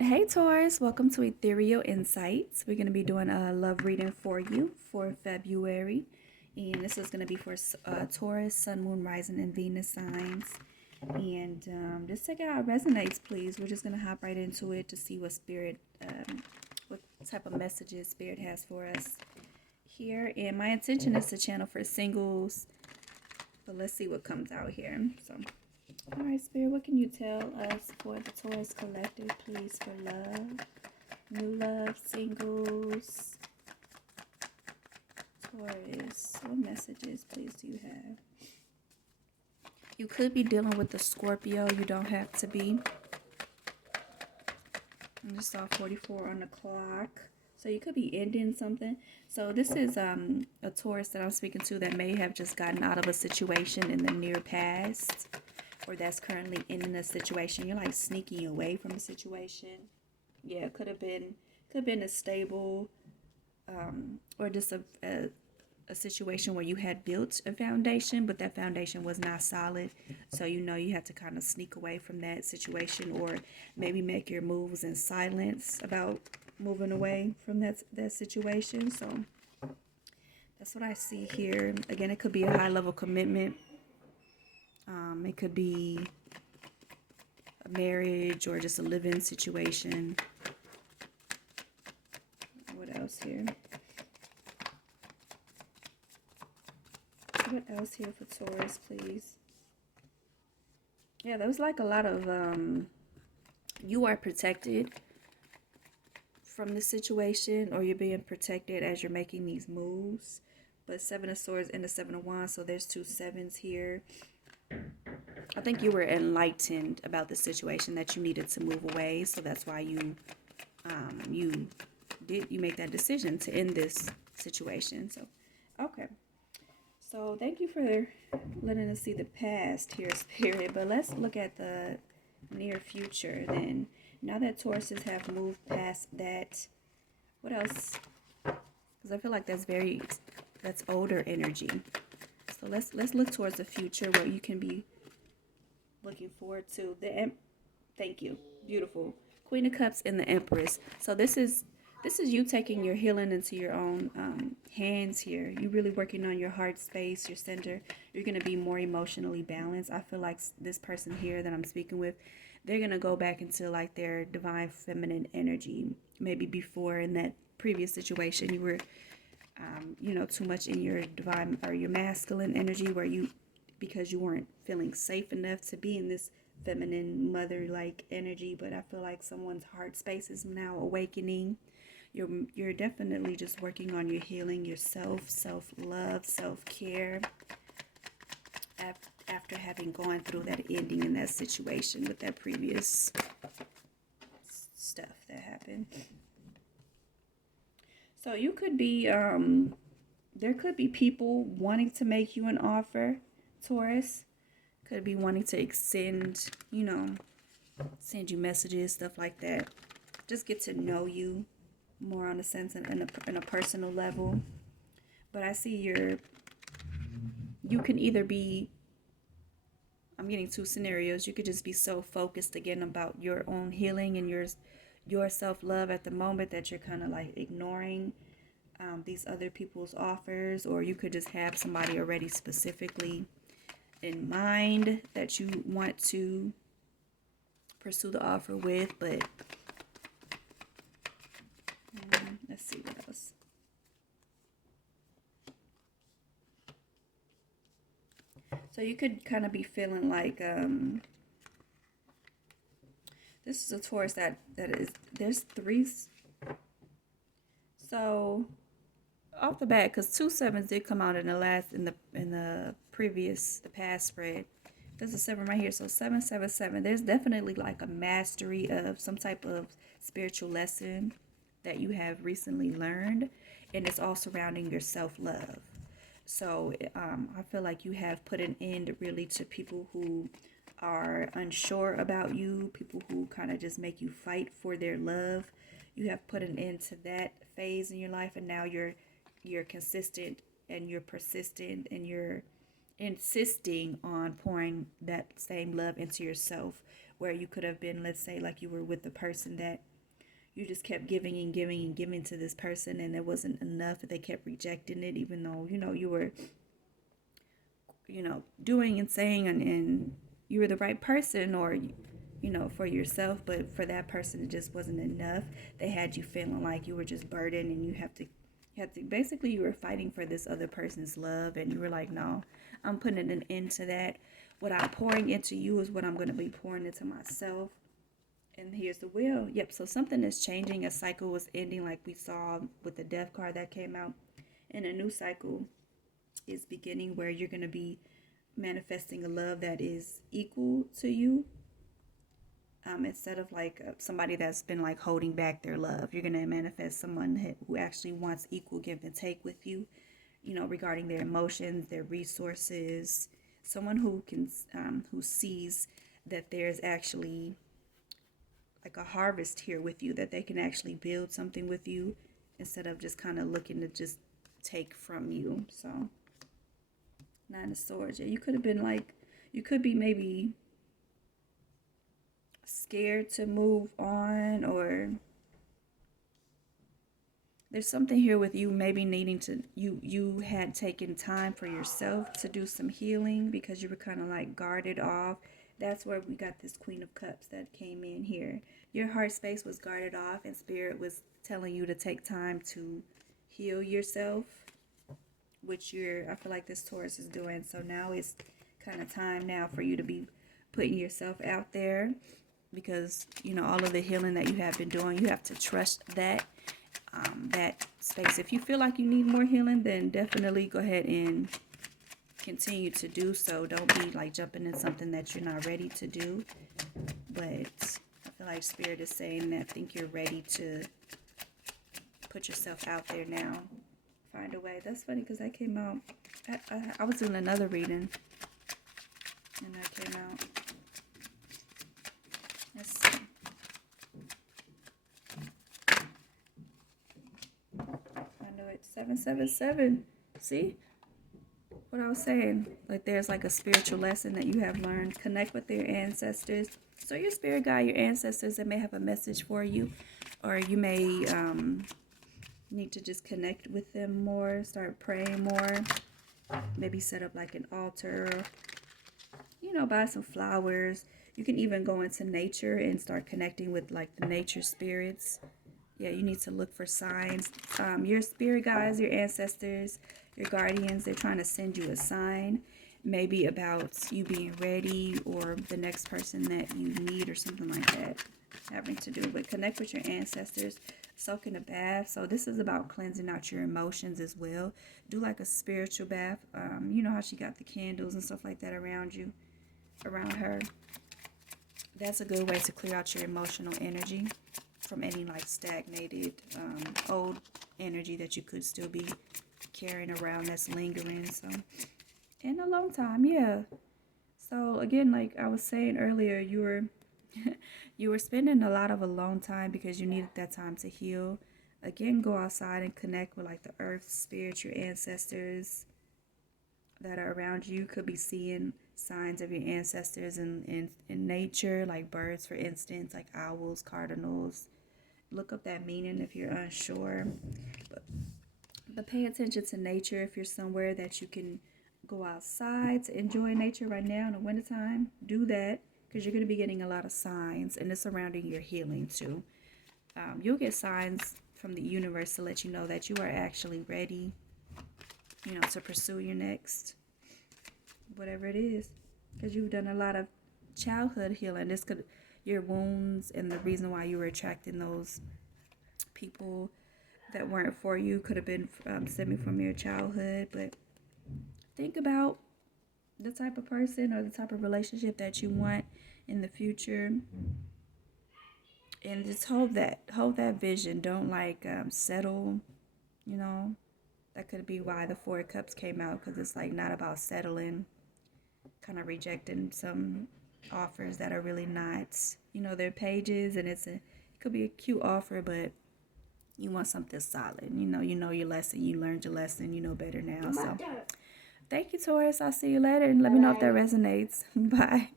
Hey Taurus, welcome to Ethereal Insights. We're going to be doing a love reading for you for February. And this is going to be for Taurus, Sun, Moon, Rising, and Venus signs. And just check it out. It resonates, please. We're just going to hop right into it to see what what type of messages Spirit has for us here. And my intention is to channel for singles. But let's see what comes out here. All right, Spirit, what can you tell us for the Taurus Collective, please, for love, new love, singles, Taurus? What messages, please, do you have? You could be dealing with the Scorpio. You don't have to be. I just saw 44 on the clock. So you could be ending something. So this is a Taurus that I'm speaking to that may have just gotten out of a situation in the near past, or that's currently in a situation. You're like sneaking away from a situation. Yeah, it could have been a stable or just a situation where you had built a foundation, but that foundation was not solid. So you have to kind of sneak away from that situation, or maybe make your moves in silence about moving away from that situation. So that's what I see here. Again, it could be a high level commitment. It could be a marriage or just a live-in situation. What else here? What else here for Taurus, please? Yeah, there was like a lot of you are protected from this situation, or you're being protected as you're making these moves. But Seven of Swords and the Seven of Wands, so there's two sevens here. I think you were enlightened about the situation that you needed to move away, so that's why you make that decision to end this situation. So, okay. So thank you for letting us see the past here, Spirit. But let's look at the near future then. Now that Tauruses have moved past that, what else? Because I feel like that's older energy. So let's look towards the future, what you can be looking forward to. Thank you, beautiful Queen of Cups and the Empress. So this is you taking your healing into your own hands here. You really working on your heart space, your center. You're going to be more emotionally balanced. I feel like this person here that I'm speaking with, they're going to go back into like their divine feminine energy. Maybe before, in that previous situation, you were too much in your divine or your masculine energy, where because you weren't feeling safe enough to be in this feminine mother-like energy. But I feel like someone's heart space is now awakening. You're definitely just working on your healing, yourself, self-love, self-care, after having gone through that ending in that situation with that previous stuff that happened. So you could be there could be people wanting to make you an offer, Taurus. Could be wanting to send you messages, stuff like that. Just get to know you more on a sense in a personal level. But I see you can either be, I'm getting two scenarios. You could just be so focused again about your own healing and your self-love at the moment that you're kind of like ignoring these other people's offers, or you could just have somebody already specifically in mind that you want to pursue the offer with. But let's see what else. So you could kind of be feeling like this is a Taurus that is, there's three. So off the bat, because 2 sevens did come out in the past spread. There's a 7 right here, so 777. There's definitely like a mastery of some type of spiritual lesson that you have recently learned, and it's all surrounding your self-love. So I feel like you have put an end really to people who are unsure about you, people who kind of just make you fight for their love. You have put an end to that phase in your life, and now you're consistent and you're persistent and you're insisting on pouring that same love into yourself, where you could have been, let's say, like you were with the person that you just kept giving and giving and giving to this person, and it wasn't enough. They kept rejecting it, even though, you were, doing and saying, and you were the right person, or, for yourself, but for that person, it just wasn't enough. They had you feeling like you were just burdened, and you had to basically, you were fighting for this other person's love, and you were like, no, I'm putting an end to that. What I'm pouring into you is what I'm going to be pouring into myself. And here's the wheel. Yep, so something is changing. A cycle was ending, like we saw with the death card that came out. And a new cycle is beginning, where you're going to be manifesting a love that is equal to you. Instead of like somebody that's been like holding back their love, you're going to manifest someone who actually wants equal give and take with you, regarding their emotions, their resources. Someone who can, who sees that there's actually like a harvest here with you, that they can actually build something with you instead of just kind of looking to just take from you. So, Nine of Swords. Yeah, you could have been like, you could be maybe scared to move on, or there's something here with you maybe needing to, you had taken time for yourself to do some healing because you were kind of like guarded off. That's where we got this Queen of Cups that came in here. Your heart space was guarded off, and Spirit was telling you to take time to heal yourself, which I feel like this Taurus is doing. So now it's kind of time now for you to be putting yourself out there, because, all of the healing that you have been doing, you have to trust that, that space. If you feel like you need more healing, then definitely go ahead and continue to do so. Don't be like jumping in something that you're not ready to do. But I feel like Spirit is saying that I think you're ready to put yourself out there now. Find a way. That's funny because that came out. I was doing another reading, and that came out. Let's see. I know it's 777. See? What I was saying, like there's like a spiritual lesson that you have learned. Connect with your ancestors. So your spirit guide, your ancestors, that may have a message for you, or you may need to just connect with them more, start praying more, maybe set up like an altar, buy some flowers. You can even go into nature and start connecting with like the nature spirits. Yeah, you need to look for signs. Your spirit guides, your ancestors, your guardians, they're trying to send you a sign, maybe about you being ready, or the next person that you need, or something like that having to do with connect with your ancestors. Soak in a bath. So this is about cleansing out your emotions as well. Do like a spiritual bath. You know how she got the candles and stuff like that around you, around her. That's a good way to clear out your emotional energy from any like stagnated old energy that you could still be carrying around that's lingering. So in a long time, yeah. So again, like I was saying earlier, you were you were spending a lot of alone time because you needed that time to heal. Again, go outside and connect with like the earth spirit, your ancestors that are around you. Could be seeing signs of your ancestors in nature, like birds, for instance, like owls, cardinals. Look up that meaning if you're unsure. But pay attention to nature. If you're somewhere that you can go outside to enjoy nature right now in the wintertime, do that, because you're going to be getting a lot of signs, and it's surrounding your healing too. You'll get signs from the universe to let you know that you are actually ready, to pursue your next, whatever it is, because you've done a lot of childhood healing. Your wounds and the reason why you were attracting those people that weren't for you could have been stemming from your childhood. But think about the type of person or the type of relationship that you want in the future, and just hold that vision. Don't like settle. That could be why the Four of Cups came out, because it's like not about settling, kind of rejecting some offers that are really not, they're pages, and it could be a cute offer, but you want something solid. You know your lesson. You learned your lesson. You know better now. So Thank you, Taurus. I'll see you later, and let me know if that resonates. Bye.